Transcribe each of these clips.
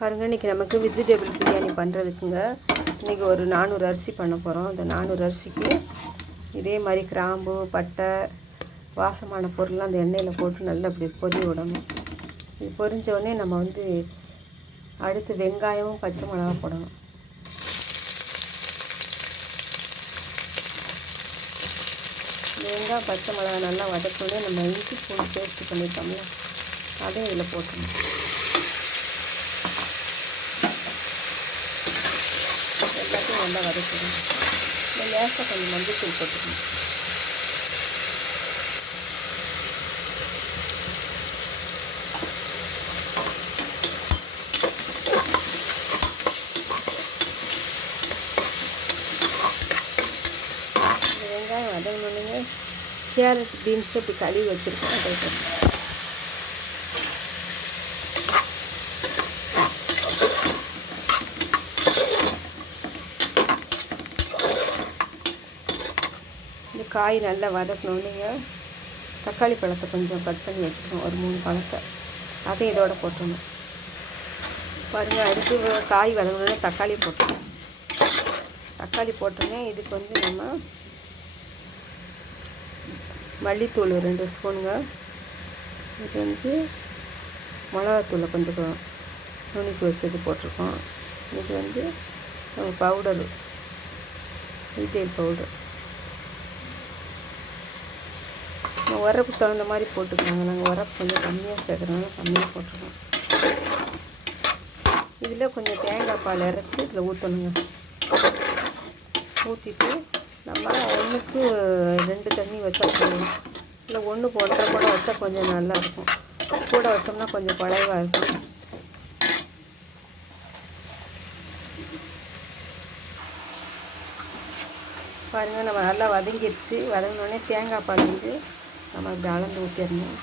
பாருங்கள், இன்றைக்கி நமக்கு வெஜிடபிள் பிரியாணி பண்ணுறதுக்குங்க. இன்றைக்கி ஒரு 400 அரிசி பண்ண போகிறோம். அந்த 400 அரிசிக்கு இதே மாதிரி கிராம்பு, பட்டை, வாசமான பொருள்லாம் அந்த எண்ணெயில் போட்டு நல்லா அப்படி பொரிய விடணும். இது பொரிஞ்சோடனே நம்ம அடுத்து வெங்காயமும் பச்சை மிளகா போடணும். வெங்காயம் பச்சை மிளகா நல்லா வதக்கணுன்னே நம்ம இஞ்சி பூண்டு பேஸ்ட் பண்ணிட்டோம்ல, அதையும் இதில் போட்டணும். எல்லாத்தையும் நல்லா வதக்கணும். லேசாக கொஞ்சம் மஞ்சள் போட்டுக்கணும். வெங்காயம் வதங்கணுன்னே கேரட், பீன்ஸ் இப்படி கழுவி வச்சுருக்கோம். அதை போடணும். இந்த காய் நல்லா வதக்கணுன்னே தக்காளி பழத்தை கொஞ்சம் கட் பண்ணி வச்சுக்கணும். ஒரு 3 பழத்தை அதையும் இதோட போட்டணும். பாருங்கள், அடுத்து காய் வதங்கணுன்னே தக்காளி போட்டணும். தக்காளி போட்டோன்னே இதுக்கு நம்ம மல்லித்தூள் 2 ஸ்பூனுங்க. இது மிளகாத்தூளை கொஞ்சம் நுணுக்கி வச்சது போட்டிருக்கோம். இது நம்ம பவுடரு, வெஜிடபிள் பவுடர். நம்ம உரப்புக்கு தகுந்த மாதிரி போட்டுக்கலாங்க. நாங்கள் உரப்பு கொஞ்சம் கம்மியாக சேர்க்குறதுனால கம்மியாக போட்டிருக்கோம். இதில் கொஞ்சம் தேங்காய் பால் இறச்சி இதில் ஊற்றணுங்க. ஊற்றிட்டு நம்ம 1க்கு 2 தண்ணி வச்சா போதும். இல்லை 1க்கு 1.5 கூட வச்சா கொஞ்சம் நல்லாயிருக்கும். கூட வச்சோம்னா கொஞ்சம் குழைவாக இருக்கும். பாருங்கள், நம்ம நல்லா வதங்கிடுச்சு. வதங்கினோடனே தேங்காய் பால் நம்ம இப்படி அளந்து ஊற்றிடணும்.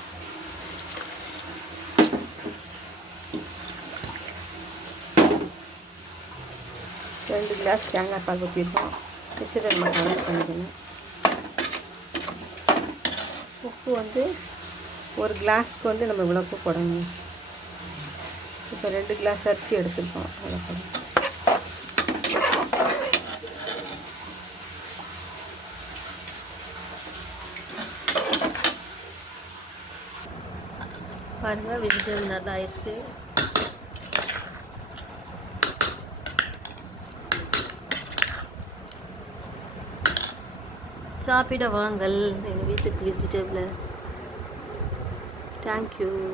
ரெண்டு கிளாஸ் தேங்காய் பால் ஊற்றிருக்கோம். வச்சுட்டு நம்ம கலந்து பண்ணிக்கணும். உப்பு ஒரு கிளாஸ்க்கு நம்ம இவ்வளோ உப்பு போடணும். இப்போ 2 கிளாஸ் அரிசி எடுத்துருக்கோம். அவ்வளோ போடணும். பாருங்கள், வெஜிடபிள் நல்லா ஆயிடுச்சு. சாப்பிட வாங்கள் எங்கள் வீட்டுக்கு வெஜிடபிள். தேங்க்யூ.